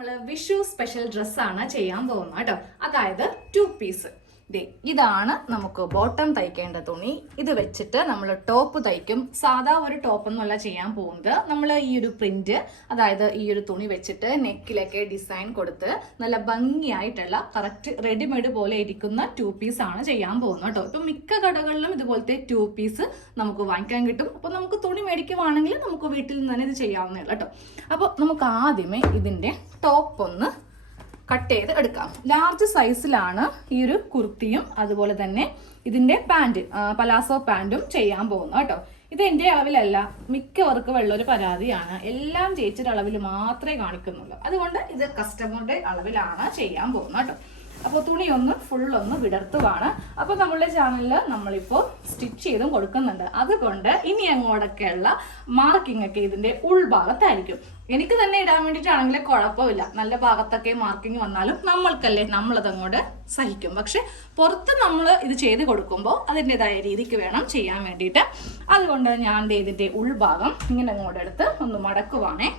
നമ്മൾ വിഷു സ്പെഷ്യൽ ഡ്രസ്സാണ് ചെയ്യാൻ പോകുന്നത് കേട്ടോ. അതായത് 2 പീസ്. ഇതാണ് നമുക്ക് ബോട്ടം തയ്ക്കേണ്ട തുണി. ഇത് വെച്ചിട്ട് നമ്മൾ ടോപ്പ് തയ്ക്കും. സാധാ ഒരു ടോപ്പ് ഒന്നുമല്ല ചെയ്യാൻ പോകുന്നത്. നമ്മൾ ഈ ഒരു പ്രിന്റ്, അതായത് ഈ ഒരു തുണി വെച്ചിട്ട് നെക്കിലൊക്കെ ഡിസൈൻ കൊടുത്ത് നല്ല ഭംഗിയായിട്ടുള്ള കറക്റ്റ് റെഡിമെയ്ഡ് പോലെ ഇരിക്കുന്ന 2 പീസ് ആണ് ചെയ്യാൻ പോകുന്നത് കേട്ടോ. ഇപ്പൊ മിക്ക കടകളിലും ഇതുപോലത്തെ 2 പീസ് നമുക്ക് വാങ്ങിക്കാൻ കിട്ടും. അപ്പൊ നമുക്ക് തുണി മേടിക്കുവാണെങ്കിൽ നമുക്ക് വീട്ടിൽ നിന്ന് തന്നെ ഇത് ചെയ്യാവുന്നേ ഉള്ളൂ കേട്ടോ. അപ്പോൾ നമുക്ക് ആദ്യമേ ഇതിന്റെ ടോപ്പ് ഒന്ന് കട്ട് ചെയ്ത് എടുക്കാം. ലാർജ് സൈസിലാണ് ഈ ഒരു കുർത്തിയും അതുപോലെ തന്നെ ഇതിന്റെ പാൻറ്, പലാസോ പാൻറ്റും ചെയ്യാൻ പോകുന്നു കേട്ടോ. ഇത് എൻ്റെ അളവിലല്ല, മിക്കവർക്കും ഉള്ളൊരു പരാതിയാണ്. എല്ലാം ചേച്ചിയുടെ അളവിൽ മാത്രമേ കാണിക്കുന്നുള്ളൂ. അതുകൊണ്ട് ഇത് കസ്റ്റമറുടെ അളവിലാണ് ചെയ്യാൻ പോകുന്നത് കേട്ടോ. അപ്പോൾ തുണി ഒന്ന് ഫുള്ളൊന്ന് വിടർത്തുവാണ്. അപ്പോൾ നമ്മളുടെ ചാനലിൽ നമ്മളിപ്പോൾ സ്റ്റിച്ച് ചെയ്തും കൊടുക്കുന്നുണ്ട്. അതുകൊണ്ട് ഇനി അങ്ങോട്ടൊക്കെയുള്ള മാർക്കിംഗ് ഒക്കെ ഇതിന്റെ ഉൾഭാഗത്തായിരിക്കും. എനിക്ക് തന്നെ ഇടാൻ വേണ്ടിയിട്ടാണെങ്കിൽ കുഴപ്പമില്ല. നല്ല ഭാഗത്തൊക്കെ മാർക്കിംഗ് വന്നാലും നമ്മൾക്കല്ലേ, നമ്മളതങ്ങോട്ട് സഹിക്കും. പക്ഷെ പുറത്ത് നമ്മൾ ഇത് ചെയ്ത് കൊടുക്കുമ്പോൾ അതിൻ്റെതായ രീതിക്ക് വേണം ചെയ്യാൻ വേണ്ടിയിട്ട്. അതുകൊണ്ട് ഞാൻ ഇതിന്റെ ഉൾഭാഗം ഇങ്ങനെ അങ്ങോട്ട് എടുത്ത് ഒന്ന് മടക്കുവാണേ.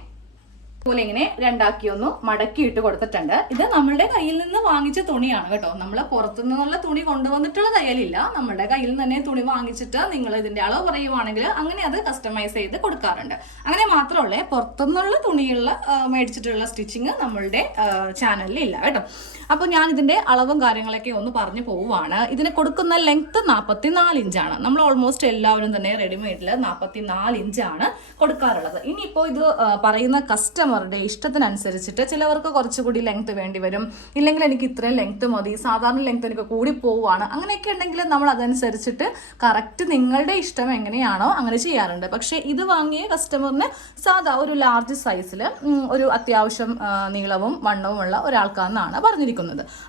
അതുപോലെ ഇങ്ങനെ രണ്ടാക്കി ഒന്ന് മടക്കിയിട്ട് കൊടുത്തിട്ടുണ്ട്. ഇത് നമ്മളുടെ കയ്യിൽ നിന്ന് വാങ്ങിച്ച തുണിയാണ് കേട്ടോ. നമ്മൾ പുറത്തുനിന്നുള്ള തുണി കൊണ്ടുവന്നിട്ടുള്ള തയ്യലില്ല. നമ്മളുടെ കയ്യിൽ നിന്ന് തന്നെ തുണി വാങ്ങിച്ചിട്ട് നിങ്ങൾ ഇതിന്റെ അളവ് പറയുവാണെങ്കിൽ അങ്ങനെ അത് കസ്റ്റമൈസ് ചെയ്ത് കൊടുക്കാറുണ്ട്. അങ്ങനെ മാത്രമല്ല, പുറത്തുനിന്നുള്ള തുണിയുള്ള മേടിച്ചിട്ടുള്ള സ്റ്റിച്ചിങ് നമ്മളുടെ ചാനലിൽ ഇല്ല കേട്ടോ. അപ്പോൾ ഞാൻ ഇതിന്റെ അളവും കാര്യങ്ങളൊക്കെ ഒന്ന് പറഞ്ഞു പോവുകയാണ്. ഇതിന് കൊടുക്കുന്ന ലെങ്ത് 44 ഇഞ്ചാണ്. നമ്മൾ ഓൾമോസ്റ്റ് എല്ലാവരും തന്നെ റെഡിമെയ്ഡിൽ 44 ഇഞ്ചാണ് കൊടുക്കാറുള്ളത്. ഇനിയിപ്പോൾ ഇത് പറയുന്ന കസ്റ്റമറുടെ ഇഷ്ടത്തിനനുസരിച്ചിട്ട് ചിലവർക്ക് കുറച്ചുകൂടി ലെങ്ത് വേണ്ടി വരും. ഇല്ലെങ്കിൽ എനിക്ക് ഇത്രയും ലെങ്ത് മതി, സാധാരണ ലെങ്ത് എനിക്ക് കൂടി പോവുകയാണ്, അങ്ങനെയൊക്കെ ഉണ്ടെങ്കിൽ നമ്മൾ അതനുസരിച്ചിട്ട് കറക്റ്റ് നിങ്ങളുടെ ഇഷ്ടം എങ്ങനെയാണോ അങ്ങനെ ചെയ്യാറുണ്ട്. പക്ഷേ ഇത് വാങ്ങിയ കസ്റ്റമറിന് സാധാ ഒരു ലാർജ് സൈസിൽ ഒരു അത്യാവശ്യം നീളവും വണ്ണവുമുള്ള ഒരാൾക്കാണെന്നാണ് പറഞ്ഞിരിക്കുന്നത്.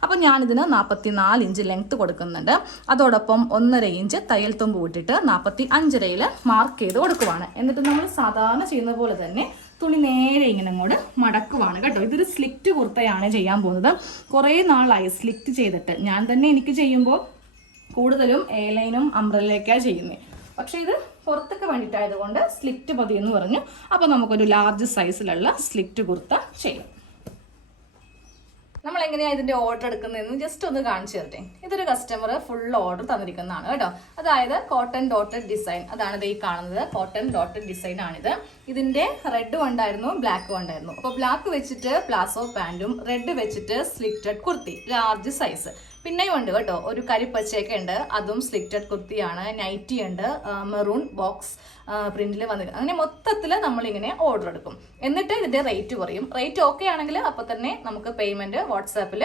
അപ്പം ഞാനിതിന് 44 ഇഞ്ച് ലെങ്ത് കൊടുക്കുന്നുണ്ട്. അതോടൊപ്പം 1.5 ഇഞ്ച് തയ്യൽ തുമ്പ് വിട്ടിട്ട് 45 മാർക്ക് ചെയ്ത് കൊടുക്കുവാണ്. എന്നിട്ട് നമ്മൾ സാധാരണ ചെയ്യുന്ന പോലെ തന്നെ തുണി നേരെ ഇങ്ങനെ അങ്ങോട്ട് മടക്കുവാണ് കേട്ടോ. ഇതൊരു സ്ലിറ്റ് കുർത്തയാണ് ചെയ്യാൻ പോകുന്നത്. കുറേ നാളായി സ്ലിറ്റ് ചെയ്തിട്ട്. ഞാൻ തന്നെ എനിക്ക് ചെയ്യുമ്പോൾ കൂടുതലും എ ലൈനും അംബ്രല്ലയൊക്കെയാണ് ചെയ്യുന്നത്. പക്ഷേ ഇത് പുറത്തൊക്കെ വേണ്ടിയിട്ടായതുകൊണ്ട് സ്ലിറ്റ് മതി എന്ന് പറഞ്ഞു. അപ്പോൾ നമുക്കൊരു ലാർജ് സൈസിലുള്ള സ്ലിറ്റ് കുർത്ത ചെയ്യാം. നമ്മൾ എങ്ങനെയാണ് ഇതിന്റെ ഓർഡർ എടുക്കുന്നതെന്ന് ജസ്റ്റ് ഒന്ന് കാണിച്ചു തരട്ടെ. ഇതൊരു കസ്റ്റമർ ഫുൾ ഓർഡർ തന്നിരിക്കുന്നതാണ് കേട്ടോ. അതായത് കോട്ടൺ ഡോട്ടഡ് ഡിസൈൻ, അതാണ് ഈ കാണുന്നത്. കോട്ടൺ ഡോട്ടഡ് ഡിസൈൻ ആണിത്. ഇതിന്റെ റെഡും ഉണ്ടായിരുന്നു, ബ്ലാക്കും ഉണ്ടായിരുന്നു. അപ്പോൾ ബ്ലാക്ക് വെച്ചിട്ട് പ്ലാസോ പാൻറ്റും റെഡ് വെച്ചിട്ട് സ്ലിറ്റഡ് കുർത്തി ലാർജ് സൈസ്. പിന്നെയും ഉണ്ട് കേട്ടോ, ഒരു കരിപ്പച്ചയൊക്കെ ഉണ്ട്, അതും സ്ലിറ്റഡ് കുർത്തിയാണ്. നൈറ്റി ഉണ്ട്, മെറൂൺ ബോക്സ് പ്രിന്റിൽ വന്നിട്ട്. അങ്ങനെ മൊത്തത്തിൽ നമ്മളിങ്ങനെ ഓർഡർ എടുക്കും. എന്നിട്ട് ഇതിന്റെ റേറ്റ് പറയും. റേറ്റ് ഓക്കെ ആണെങ്കിൽ അപ്പോൾ തന്നെ നമുക്ക് പേയ്മെന്റ് വാട്സാപ്പിൽ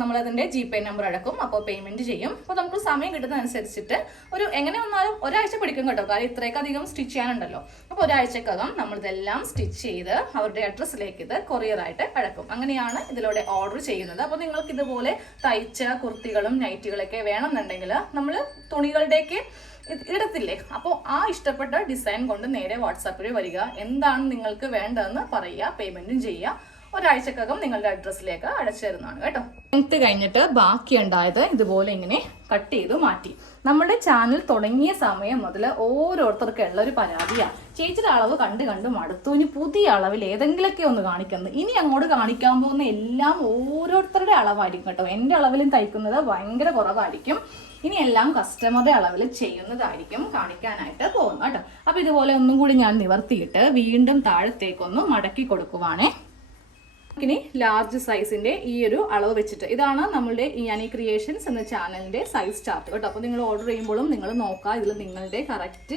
നമ്മളതിന്റെ GPay നമ്പർ അടക്കും. അപ്പോൾ പേയ്മെന്റ് ചെയ്യും. അപ്പോൾ നമുക്ക് സമയം കിട്ടുന്നതനുസരിച്ചിട്ട് ഒരു എങ്ങനെ വന്നാലും ഒരാഴ്ച പിടിക്കും കേട്ടോ. കാര്യം ഇത്രയൊക്കെ അധികം സ്റ്റിച്ച് ചെയ്യാനുണ്ടല്ലോ. അപ്പോൾ ഒരാഴ്ചക്കകം നമ്മളിതെല്ലാം സ്റ്റിച്ച് ചെയ്ത് അവരുടെ അഡ്രസ്സിലേക്ക് ഇത് കൊറിയറായിട്ട് അടക്കും. അങ്ങനെയാണ് ഇതിലൂടെ ഓർഡർ ചെയ്യുന്നത്. അപ്പോൾ നിങ്ങൾക്ക് ഇതുപോലെ തയ്ച്ച കുർത്തികളും നൈറ്റികളൊക്കെ വേണമെന്നുണ്ടെങ്കിൽ നമ്മൾ തുണികളുടെയൊക്കെ ഇടത്തില്ലേ, അപ്പോൾ ആ ഇഷ്ടപ്പെട്ട ഡിസൈൻ കൊണ്ട് നേരെ വാട്സാപ്പിൽ വരിക. എന്താണ് നിങ്ങൾക്ക് വേണ്ടതെന്ന് പറയുക, പേയ്മെന്റും ചെയ്യുക. ഒരാഴ്ചക്കകം നിങ്ങളുടെ അഡ്രസ്സിലേക്ക് അടച്ചു തരുന്നതാണ് കേട്ടോ. ലെങ്ത് കഴിഞ്ഞിട്ട് ബാക്കി ഉണ്ടായത് ഇതുപോലെ ഇങ്ങനെ കട്ട് ചെയ്ത് മാറ്റി. നമ്മുടെ ചാനൽ തുടങ്ങിയ സമയം മുതൽ ഓരോരുത്തർക്കും ഉള്ളൊരു പരാതിയാണ്, ചേച്ചിയുടെ അളവ് കണ്ട് മടുത്തു, ഇനി പുതിയ അളവിൽ ഏതെങ്കിലുമൊക്കെ ഒന്ന് കാണിക്കുന്നത്. ഇനി അങ്ങോട്ട് കാണിക്കാൻ പോകുന്ന എല്ലാം ഓരോരുത്തരുടെ അളവായിരിക്കും കേട്ടോ. എൻ്റെ അളവിലും തയ്ക്കുന്നത് ഭയങ്കര കുറവായിരിക്കും. ഇനി എല്ലാം കസ്റ്റമറുടെ അളവിൽ ചെയ്യുന്നതായിരിക്കും കാണിക്കാനായിട്ട് പോകുന്നത് കേട്ടോ. അപ്പോൾ ഇതുപോലെ ഒന്നും കൂടി ഞാൻ നിവർത്തിയിട്ട് വീണ്ടും താഴത്തേക്കൊന്ന് മടക്കി കൊടുക്കുവാണേ. ഇനി ലാർജ് സൈസിന്റെ ഈ ഒരു അളവ് വെച്ചിട്ട്, ഇതാണ് നമ്മളുടെ യാനി ക്രിയേഷൻസ് എന്ന ചാനലിന്റെ സൈസ് ചാർട്ട് കേട്ടോ. അപ്പോൾ നിങ്ങൾ ഓർഡർ ചെയ്യുമ്പോഴും നിങ്ങൾ നോക്കുക ഇതിൽ നിങ്ങളുടെ കറക്റ്റ്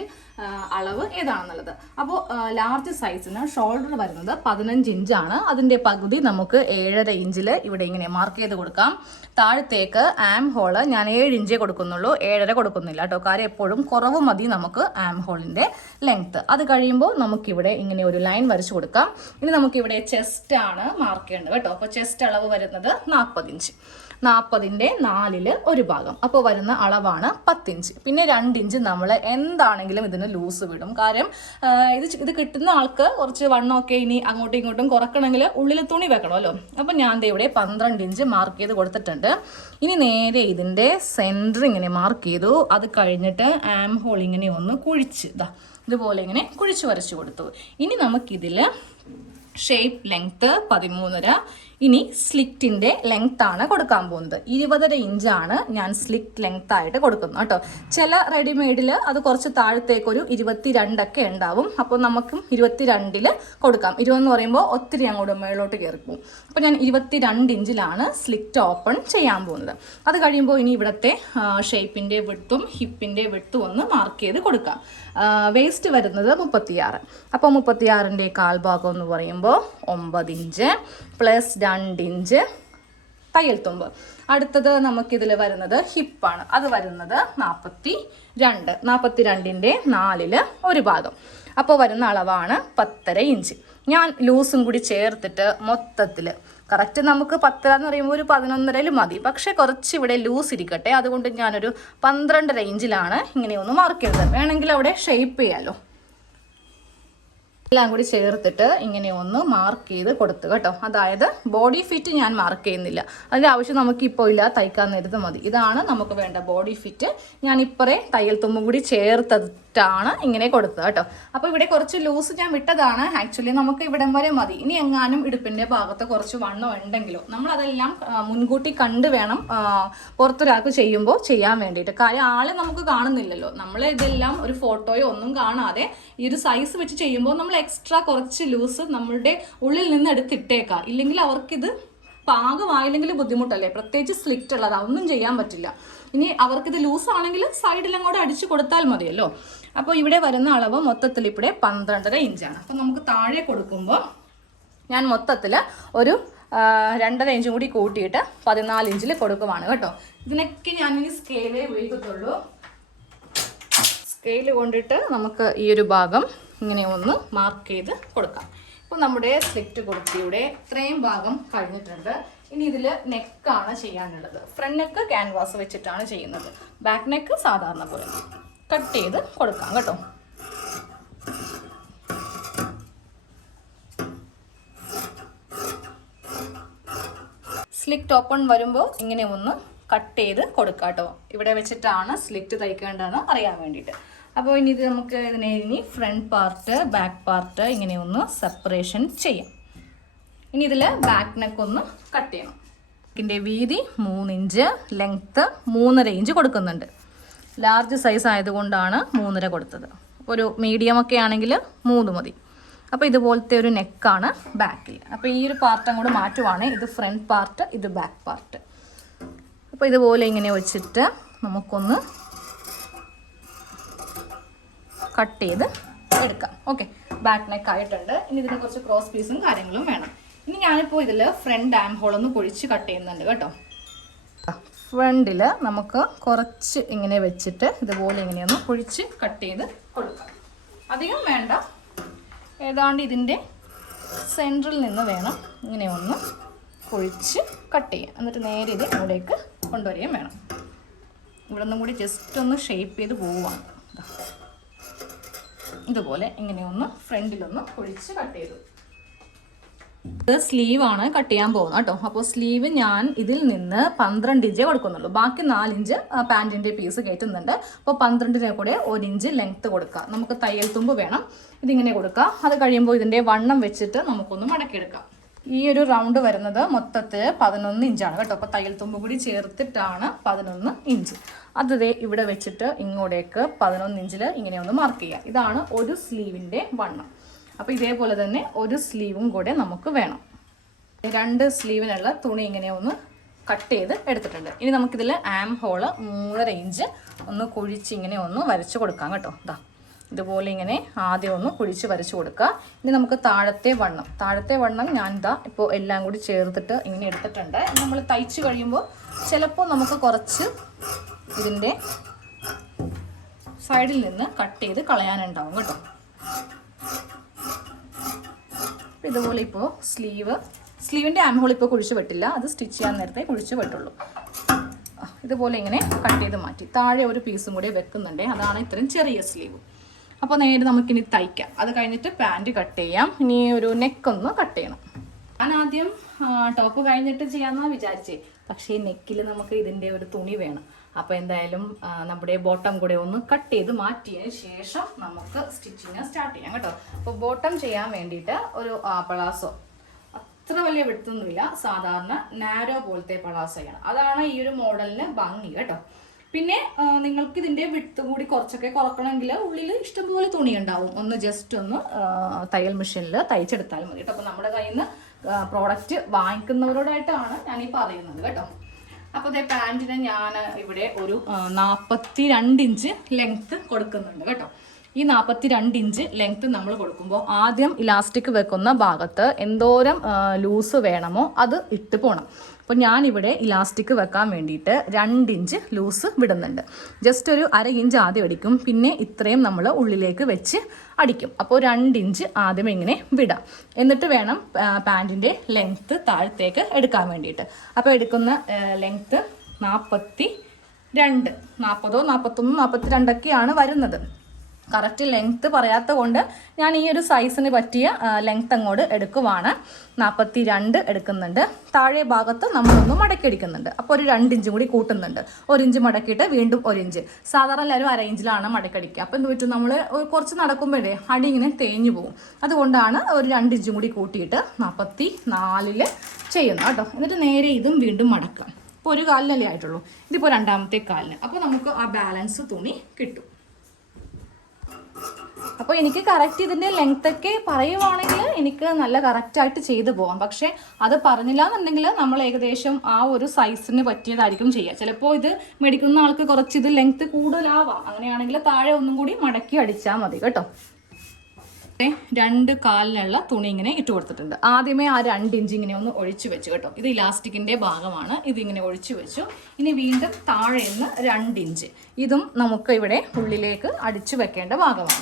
അളവ് ഏതാണെന്നുള്ളത്. അപ്പോൾ ലാർജ് സൈസിന് ഷോൾഡർ വരുന്നത് 15 ഇഞ്ചാണ്. അതിന്റെ പകുതി നമുക്ക് 7.5 ഇഞ്ചിൽ ഇവിടെ ഇങ്ങനെ മാർക്ക് ചെയ്ത് കൊടുക്കാം. താഴത്തേക്ക് ആം ഹോള് ഞാൻ 7 ഇഞ്ചേ കൊടുക്കുന്നുള്ളൂ, 7.5 കൊടുക്കുന്നില്ല കേട്ടോ. കാര്യം എപ്പോഴും കുറവ് മതി നമുക്ക് ആം ഹോളിന്റെ ലെങ്ത്. അത് കഴിയുമ്പോൾ നമുക്കിവിടെ ഇങ്ങനെ ഒരു ലൈൻ വരച്ചു കൊടുക്കാം. ഇനി നമുക്കിവിടെ ചെസ്റ്റ് ആണ് മാർക്ക് ചെയ്യേണ്ടത് കേട്ടോ. അപ്പോൾ ചെസ്റ്റ് അളവ് വരുന്നത് 40 ഇഞ്ച്. 40ന്റെ 4ൽ ഒരു ഭാഗം, അപ്പോൾ വരുന്ന അളവാണ് 10 ഇഞ്ച്. പിന്നെ 2 ഇഞ്ച് നമ്മൾ എന്താണെങ്കിലും ഇതിന് ലൂസ് വിടും. കാര്യം ഇത് കിട്ടുന്ന ആൾക്ക് കുറച്ച് വണ്ണമൊക്കെ ഇനി അങ്ങോട്ടും ഇങ്ങോട്ടും കുറക്കണമെങ്കിൽ ഉള്ളിൽ തുണി വെക്കണമല്ലോ. അപ്പം ഞാൻ ഇവിടെ 12 ഇഞ്ച് മാർക്ക് ചെയ്ത് കൊടുത്തിട്ടുണ്ട്. ഇനി നേരെ ഇതിൻ്റെ സെൻറ്റർ ഇങ്ങനെ മാർക്ക് ചെയ്തു. അത് കഴിഞ്ഞിട്ട് ആം ഹോൾ ഇങ്ങനെ ഒന്ന് കുഴിച്ച് ഇതുപോലെ ഇങ്ങനെ കുഴിച്ച് വരച്ചു കൊടുത്തു. ഇനി നമുക്കിതിൽ ഷേപ്പ് ലെങ്ത്ത് 13.5. ഇനി സ്ലിറ്റിൻ്റെ ലെങ്ത് ആണ് കൊടുക്കാൻ പോകുന്നത്. 20.5 ഇഞ്ചാണ് ഞാൻ സ്ലിറ്റ് ലെങ്ത് ആയിട്ട് കൊടുക്കുന്നത് കേട്ടോ. ചില റെഡിമെയ്ഡിൽ അത് കുറച്ച് താഴത്തേക്കൊരു 22 ഉണ്ടാവും. അപ്പോൾ നമുക്കും 22 കൊടുക്കാം. 20 എന്ന് പറയുമ്പോൾ ഒത്തിരി അങ്ങോട്ട് മേളോട്ട് കയറിപ്പോവും. അപ്പോൾ ഞാൻ 22 ഇഞ്ചിലാണ് സ്ലിറ്റ് ഓപ്പൺ ചെയ്യാൻ പോകുന്നത്. അത് കഴിയുമ്പോൾ ഇനി ഇവിടുത്തെ ഷേപ്പിൻ്റെ വിഡ്ത്തും ഹിപ്പിൻ്റെ വിഡ്ത്തും ഒന്ന് മാർക്ക് ചെയ്ത് കൊടുക്കാം. വേസ്റ്റ് വരുന്നത് 36. അപ്പോൾ 36ൻ്റെ കാൽഭാഗം എന്ന് പറയുമ്പോൾ 9 ഇഞ്ച് പ്ലസ് 2 ഇഞ്ച് തയ്യൽ തുമ്പ്. അടുത്തത് നമുക്കിതിൽ വരുന്നത് ഹിപ്പാണ്. അത് വരുന്നത് 42. 42ൻ്റെ 4ൽ 1 ഭാഗം. അപ്പോൾ വരുന്ന അളവാണ് 10.5 ഇഞ്ച്. ഞാൻ ലൂസും കൂടി ചേർത്തിട്ട് മൊത്തത്തിൽ കറക്റ്റ് നമുക്ക് 10 എന്ന് പറയുമ്പോൾ ഒരു 11.5 മതി. പക്ഷേ കുറച്ച് ഇവിടെ ലൂസ് ഇരിക്കട്ടെ, അതുകൊണ്ട് ഞാനൊരു 12.5 ഇഞ്ചിലാണ് ഇങ്ങനെയൊന്ന് മാർക്ക് ചെയ്തത്. വേണമെങ്കിൽ അവിടെ ഷേപ്പ് ചെയ്യാമല്ലോ. എല്ലാം കൂടി ചേർത്തിട്ട് ഇങ്ങനെ ഒന്ന് മാർക്ക് ചെയ്ത് കൊടുത്തു കേട്ടോ. അതായത് ബോഡി ഫിറ്റ് ഞാൻ മാർക്ക് ചെയ്യുന്നില്ല, അതിൻ്റെ ആവശ്യം നമുക്കിപ്പോൾ ഇല്ല, തയ്ക്കാൻ നേരത്ത് മതി. ഇതാണ് നമുക്ക് വേണ്ട ബോഡി ഫിറ്റ്. ഞാൻ ഇപ്പറേ തയ്യൽ തുമ്പും കൂടി ചേർത്തിട്ടാണ് ഇങ്ങനെ കൊടുത്തത് കേട്ടോ. അപ്പോൾ ഇവിടെ കുറച്ച് ലൂസ് ഞാൻ വിട്ടതാണ്. ആക്ച്വലി നമുക്ക് ഇവിടം വരെ മതി. ഇനി എങ്ങാനും ഇടുപ്പിൻ്റെ ഭാഗത്ത് കുറച്ച് വണ്ണം ഉണ്ടെങ്കിലോ നമ്മളതെല്ലാം മുൻകൂട്ടി കണ്ട് വേണം പുറത്തൊരാൾക്ക് ചെയ്യുമ്പോൾ ചെയ്യാൻ വേണ്ടിയിട്ട്. കാര്യം ആളെ നമുക്ക് കാണുന്നില്ലല്ലോ. നമ്മൾ ഇതെല്ലാം ഒരു ഫോട്ടോയോ ഒന്നും കാണാതെ ഈ ഒരു സൈസ് വെച്ച് ചെയ്യുമ്പോൾ നമ്മൾ എക്സ്ട്രാ കുറച്ച് ലൂസ് നമ്മളുടെ ഉള്ളിൽ നിന്ന് എടുത്തിട്ടേക്കാം. ഇല്ലെങ്കിൽ അവർക്കിത് പാകമായില്ലെങ്കിൽ ബുദ്ധിമുട്ടല്ലേ, പ്രത്യേകിച്ച് സ്ലിറ്റ് ഉള്ളത് ഒന്നും ചെയ്യാൻ പറ്റില്ല. ഇനി അവർക്കിത് ലൂസ് ആണെങ്കിൽ സൈഡിൽ അങ്ങോട്ട് അടിച്ചു കൊടുത്താൽ മതിയല്ലോ. അപ്പോൾ ഇവിടെ വരുന്ന അളവ് മൊത്തത്തിൽ ഇവിടെ 12.5 ഇഞ്ചാണ്. അപ്പോൾ നമുക്ക് താഴെ കൊടുക്കുമ്പോൾ ഞാൻ മൊത്തത്തിൽ ഒരു 2.5 ഇഞ്ചും കൂടി കൂട്ടിയിട്ട് 14 ഇഞ്ചിൽ കൊടുക്കുവാണ് കേട്ടോ. ഇതിനൊക്കെ ഞാനിനി സ്കെയിലേ ഉപയോഗിക്കത്തുള്ളൂ. സ്കെയിൽ കൊണ്ടിട്ട് നമുക്ക് ഈ ഒരു ഭാഗം ഇങ്ങനെ ഒന്ന് മാർക്ക് ചെയ്ത് കൊടുക്കാം. ഇപ്പോൾ നമ്മുടെ സ്ലിറ്റ് കുർത്തിയുടെ ഇത്രയും ഭാഗം കഴിഞ്ഞിട്ടുണ്ട്. ഇനി ഇതിൽ നെക്കാണ് ചെയ്യാനുള്ളത്. ഫ്രണ്ട് നെക്ക് ക്യാൻവാസ് വെച്ചിട്ടാണ് ചെയ്യുന്നത്. ബാക്ക് നെക്ക് സാധാരണ പോലെ കട്ട് ചെയ്ത് കൊടുക്കാം കേട്ടോ. സ്ലിറ്റ് ഓപ്പൺ വരുമ്പോൾ ഇങ്ങനെ ഒന്ന് കട്ട് ചെയ്ത് കൊടുക്കാം കേട്ടോ. ഇവിടെ വെച്ചിട്ടാണ് സ്ലിറ്റ് തയ്ക്കേണ്ടതെന്ന് അറിയാൻ വേണ്ടിയിട്ട്. അപ്പോൾ ഇനി ഇത് നമുക്ക് ഇനി ഫ്രണ്ട് പാർട്ട് ബാക്ക് പാർട്ട് ഇങ്ങനെ ഒന്ന് സെപ്പറേഷൻ ചെയ്യാം. ഇനി ഇതിൽ ബാക്ക് നെക്ക് ഒന്ന് കട്ട് ചെയ്യണം. നെക്കിൻ്റെ വീതി 3 ഇഞ്ച്, ലെങ്ത്ത് 3.5 ഇഞ്ച് കൊടുക്കുന്നുണ്ട്. ലാർജ് സൈസ് ആയതുകൊണ്ടാണ് 3.5 കൊടുത്തത്. ഒരു മീഡിയം ഒക്കെ ആണെങ്കിൽ 3 മതി. അപ്പോൾ ഇതുപോലത്തെ ഒരു നെക്കാണ് ബാക്കിൽ. അപ്പോൾ ഈ ഒരു പാർട്ട് അങ്ങോട്ട് മാറ്റുവാണ്. ഇത് ഫ്രണ്ട് പാർട്ട്, ഇത് ബാക്ക് പാർട്ട്. അപ്പോൾ ഇതുപോലെ ഇങ്ങനെ വെച്ചിട്ട് നമുക്കൊന്ന് കട്ട് ചെയ്ത് എടുക്കാം. ഓക്കെ, ബാക്ക് നെക്ക് ആയിട്ടുണ്ട്. ഇനി ഇതിന് കുറച്ച് ക്രോസ് പീസും കാര്യങ്ങളും വേണം. ഇനി ഞാനിപ്പോൾ ഇതിൽ ഫ്രണ്ട് ആം ഹോൾ ഒന്ന് പൊളിച്ച് കട്ട് ചെയ്യുന്നുണ്ട് കേട്ടോ. ഫ്രണ്ടിൽ നമുക്ക് കുറച്ച് ഇങ്ങനെ വെച്ചിട്ട് ഇതുപോലെ ഇങ്ങനെയൊന്ന് പൊളിച്ച് കട്ട് ചെയ്ത് കൊടുക്കാം. അധികം വേണ്ട, ഏതാണ്ട് ഇതിൻ്റെ സെൻറ്ററിൽ നിന്ന് വേണം ഇങ്ങനെ ഒന്ന് പൊളിച്ച് കട്ട് ചെയ്യാം. എന്നിട്ട് നേരെ ഇത് ഇവിടേക്ക് കൊണ്ടുവരികയും വേണം. ഇവിടെ നിന്നും കൂടി ജസ്റ്റ് ഒന്ന് ഷേപ്പ് ചെയ്ത് പോവുകയാണ്. ഇതുപോലെ ഇങ്ങനെയൊന്ന് ഫ്രണ്ടിലൊന്ന് പൊളിച്ച് കട്ട് ചെയ്തു. ഇത് സ്ലീവാണ് കട്ട് ചെയ്യാൻ പോകുന്നത് കേട്ടോ. അപ്പോൾ സ്ലീവ് ഞാൻ ഇതിൽ നിന്ന് 12 ഇഞ്ചേ കൊടുക്കുന്നുള്ളൂ. ബാക്കി 4 ഇഞ്ച് പാൻറ്റിൻ്റെ പീസ് കയറ്റുന്നുണ്ട്. അപ്പോൾ 12ന് കൂടെ 1 ഇഞ്ച് ലെങ്ത്ത് കൊടുക്കുക. നമുക്ക് തയ്യൽ തുമ്പ് വേണം. ഇതിങ്ങനെ കൊടുക്കുക. അത് കഴിയുമ്പോൾ ഇതിൻ്റെ വണ്ണം വെച്ചിട്ട് നമുക്കൊന്ന് മടക്കിയെടുക്കാം. ഈ ഒരു റൗണ്ട് വരുന്നത് മൊത്തത്തിൽ 11 ഇഞ്ചാണ് കേട്ടോ. അപ്പോൾ തയ്യൽ തുമ്പ് കൂടി ചേർത്തിട്ടാണ് 11 ഇഞ്ച്. അത് ഇവിടെ വെച്ചിട്ട് ഇങ്ങോട്ടേക്ക് 11 ഇഞ്ചിൽ ഇങ്ങനെ ഒന്ന് മാർക്ക് ചെയ്യുക. ഇതാണ് ഒരു സ്ലീവിൻ്റെ വണ്ണം. അപ്പോൾ ഇതേപോലെ തന്നെ ഒരു സ്ലീവും കൂടെ നമുക്ക് വേണം. 2 സ്ലീവിനുള്ള തുണി ഇങ്ങനെ ഒന്ന് കട്ട് ചെയ്ത് എടുത്തിട്ടുണ്ട്. ഇനി നമുക്കിതിൽ ആം ഹോള് 3.5 ഇഞ്ച് ഒന്ന് കുഴിച്ച് ഇങ്ങനെ ഒന്ന് വരച്ച് കൊടുക്കാം കേട്ടോ. ഇതുപോലെ ഇങ്ങനെ ആദ്യം ഒന്ന് കുഴിച്ച് വരച്ച് കൊടുക്കുക. ഇനി നമുക്ക് താഴത്തെ വണ്ണം ഞാൻ ഇപ്പോൾ എല്ലാം കൂടി ചേർത്തിട്ട് ഇങ്ങനെ എടുത്തിട്ടുണ്ട്. നമ്മൾ തയ്ച്ച് കഴിയുമ്പോൾ ചിലപ്പോൾ നമുക്ക് കുറച്ച് ഇതിൻ്റെ സൈഡിൽ നിന്ന് കട്ട് ചെയ്ത് കളയാനുണ്ടാവും കേട്ടോ. ഇതുപോലെ ഇപ്പോൾ സ്ലീവിൻ്റെ ആം ഹോൾ ഇപ്പോൾ കുഴിച്ച് വെട്ടില്ല, അത് സ്റ്റിച്ച് ചെയ്യാൻ നേരത്തെ കുഴിച്ച് വെട്ടുള്ളൂ. ഇതുപോലെ ഇങ്ങനെ കട്ട് ചെയ്ത് മാറ്റി താഴെ ഒരു പീസും കൂടി വെക്കുന്നുണ്ട്. അതാണ് ഇത്രയും ചെറിയ സ്ലീവ്. അപ്പോൾ നേരെ നമുക്കിനി തയ്ക്കാം. അത് കഴിഞ്ഞിട്ട് പാൻറ്റ് കട്ട് ചെയ്യാം. ഇനി ഒരു നെക്കൊന്ന് കട്ട് ചെയ്യണം. ഞാൻ ആദ്യം ടോപ്പ് കഴിഞ്ഞിട്ട് ചെയ്യാമെന്നാണ് വിചാരിച്ചേ. പക്ഷേ നെക്കിൽ നമുക്ക് ഇതിൻ്റെ ഒരു തുണി വേണം. അപ്പോൾ എന്തായാലും നമ്മുടെ ബോട്ടം കൂടെ ഒന്ന് കട്ട് ചെയ്ത് മാറ്റിയതിന് ശേഷം നമുക്ക് സ്റ്റിച്ചിങ് സ്റ്റാർട്ട് ചെയ്യാം കേട്ടോ. അപ്പോൾ ബോട്ടം ചെയ്യാൻ വേണ്ടിയിട്ട് ഒരു പളാസോ അത്ര വലിയ വിടുത്തൊന്നുമില്ല, സാധാരണ നാരോ പോലത്തെ പളാസോയാണ്. അതാണ് ഈ ഒരു മോഡലിന് ഭംഗി കേട്ടോ. പിന്നെ നിങ്ങൾക്ക് ഇതിൻ്റെ വിട്ട് കൂടി കുറച്ചൊക്കെ കുറക്കണമെങ്കിൽ ഉള്ളിൽ ഇഷ്ടംപോലെ തുണി ഉണ്ടാവും, ഒന്ന് ജസ്റ്റ് ഒന്ന് തയ്യൽ മെഷീനിൽ തയ്ച്ചെടുത്താലും മതി കേട്ടോ. അപ്പോൾ നമ്മുടെ കയ്യിൽ നിന്ന് പ്രോഡക്റ്റ് വാങ്ങിക്കുന്നവരോടായിട്ടാണ് ഞാനീ പറയുന്നത് കേട്ടോ. അപ്പോൾ അതേ പാൻറ്റിന് ഞാൻ ഇവിടെ ഒരു 42 ഇഞ്ച് ലെങ്ത്ത് കൊടുക്കുന്നുണ്ട് കേട്ടോ. ഈ 42 ഇഞ്ച് ലെങ്ത്ത് നമ്മൾ കൊടുക്കുമ്പോൾ ആദ്യം ഇലാസ്റ്റിക് വെക്കുന്ന ഭാഗത്ത് എന്തോരം ലൂസ് വേണമോ അത് ഇട്ട് പോകണം. അപ്പോൾ ഞാനിവിടെ ഇലാസ്റ്റിക് വെക്കാൻ വേണ്ടിയിട്ട് 2 ഇഞ്ച് ലൂസ് വിടുന്നുണ്ട്. ജസ്റ്റ് ഒരു 1/2 ഇഞ്ച് ആദ്യം അടിക്കും, പിന്നെ ഇത്രയും നമ്മൾ ഉള്ളിലേക്ക് വെച്ച് അടിക്കും. അപ്പോൾ 2 ഇഞ്ച് ആദ്യം ഇങ്ങനെ വിടാം. എന്നിട്ട് വേണം പാൻറ്റിൻ്റെ ലെങ്ത്ത് താഴത്തേക്ക് എടുക്കാൻ വേണ്ടിയിട്ട്. അപ്പോൾ എടുക്കുന്ന ലെങ്ത്ത് 42, 40, 41, 42 ഒക്കെയാണ് വരുന്നത്. കറക്റ്റ് ലെങ്ത്ത് പറയാത്ത കൊണ്ട് ഞാൻ ഈ ഒരു സൈസിന് പറ്റിയ ലെങ്ത്ത് അങ്ങോട്ട് എടുക്കുവാണ്. 42 എടുക്കുന്നുണ്ട്. താഴെ ഭാഗത്ത് നമ്മളൊന്ന് മടക്കി അടിക്കുന്നുണ്ട്. അപ്പോൾ ഒരു 2 ഇഞ്ചും കൂടി കൂട്ടുന്നുണ്ട്. 1 ഇഞ്ച് മടക്കിയിട്ട് വീണ്ടും 1 ഇഞ്ച്. സാധാരണ എല്ലാവരും 1/2 ഇഞ്ചിലാണ് മടക്കടിക്കുക. അപ്പോൾ എന്ത് പറ്റും, നമ്മൾ കുറച്ച് നടക്കുമ്പോഴേ അടി ഇങ്ങനെ തേഞ്ഞു പോകും. അതുകൊണ്ടാണ് ഒരു 2 ഇഞ്ചും കൂടി കൂട്ടിയിട്ട് 44 ചെയ്യുന്നത് കേട്ടോ. എന്നിട്ട് നേരെ ഇതും വീണ്ടും മടക്കാം. ഇപ്പോൾ ഒരു കാലിനല്ലേ ആയിട്ടുള്ളൂ, ഇതിപ്പോൾ രണ്ടാമത്തെ കാലിന്. അപ്പോൾ നമുക്ക് ആ ബാലൻസ് തുണി കിട്ടും. അപ്പോൾ എനിക്ക് കറക്റ്റ് ഇതിൻ്റെ ലെങ്ത്തൊക്കെ പറയുവാണെങ്കിൽ എനിക്ക് നല്ല കറക്റ്റായിട്ട് ചെയ്തു പോകാം. പക്ഷേ അത് പറഞ്ഞില്ല എന്നുണ്ടെങ്കിൽ നമ്മൾ ഏകദേശം ആ ഒരു സൈസിന് പറ്റിയതായിരിക്കും ചെയ്യുക. ചിലപ്പോൾ ഇത് മേടിക്കുന്ന ആൾക്ക് കുറച്ച് ഇത് ലെങ്ത്ത് കൂടുതലാവാം. അങ്ങനെയാണെങ്കിൽ താഴെ ഒന്നും കൂടി മടക്കി അടിച്ചാൽ മതി കേട്ടോ. 2 കാലിനുള്ള തുണി ഇങ്ങനെ ഇട്ട് കൊടുത്തിട്ടുണ്ട്. ആദ്യമേ ആ 2 ഇഞ്ച് ഇങ്ങനെ ഒന്ന് ഒഴിച്ചു വെച്ചു കേട്ടോ. ഇത് ഇലാസ്റ്റിക്കിൻ്റെ ഭാഗമാണ്, ഇതിങ്ങനെ ഒഴിച്ചു വെച്ചു. ഇനി വീണ്ടും താഴെ നിന്ന് 2 ഇഞ്ച് ഇതും നമുക്ക് ഇവിടെ ഉള്ളിലേക്ക് അടിച്ചു വെക്കേണ്ട ഭാഗമാണ്.